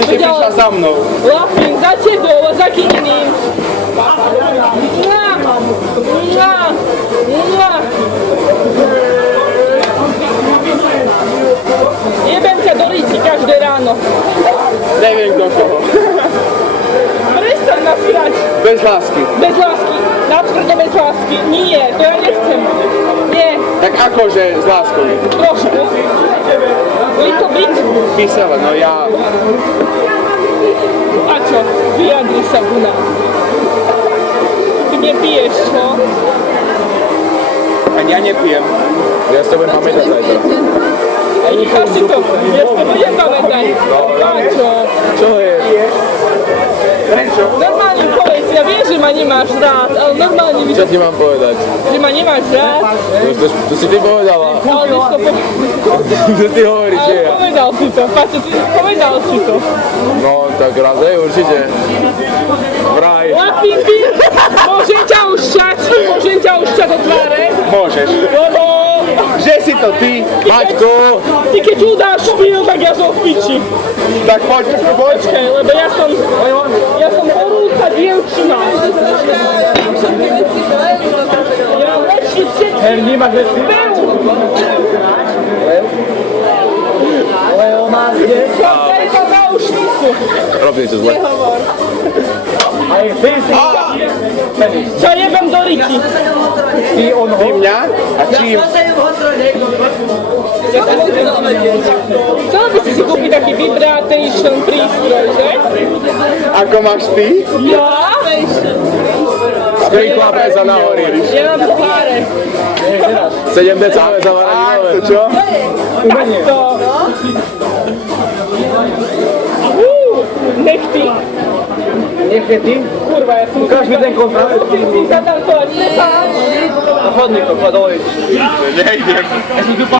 Ty si prišla za mnou. Lapím za tebou a za Kininim. Jebem ťa do líti každé ráno. Neviem do koho. Prestaň nasrať. Bez lásky. Bez lásky. Natvrdo bez lásky. Nie, to ja nechcem. Nie, Tak akože s láskou. trošku. Little bit. Písala, no ja... A čo? Vyjadri sa, Buna. Ty nepiješ, čo? Ani ja nepijem. Ja s to budem pamätať zajtra. Nechá si to. Ja si to budem pamätať. A čo? Čo je? Prečo? Normálne povedz, ja viem, že ma nemáš rád, ale normálne mi Čo ti mám povedať? že ma nemáš rád, To si ty povedala. ale ty to Čo ty hovoríš, že ale ja? povedal si to, Paťo, ty povedal si to. No, tak raz aj určite. Vraj. Lapinky, môžem ťa ušťať do tváre, Môžeš. lebo Že si to ty? Maťko! ty keď udáš špíl, tak ja som v piči. Tak poď. Počkaj, lebo ja som horúca dievčina. Ja mám lepší všetky. Vnímaš veci? Leo má kde? Čo je to na ušnicu? Rob niečo zle. Aj ty si Čo jebem do ryti? ty on Ty mňa? A čím? Chcela by si si kúpiť taký vibration prístroj, že? Ako máš ty? Ja? Skryť chlapé sa nahorí. Ja mám poháre. 7 decové za To Varadinové. čo? Takto. Nechty. Nechce ty? Kurva, ja som... Ukáž mi ten kontrakt. Musím si zadancovať, prepáč. Chodník, chodník. Nejdem.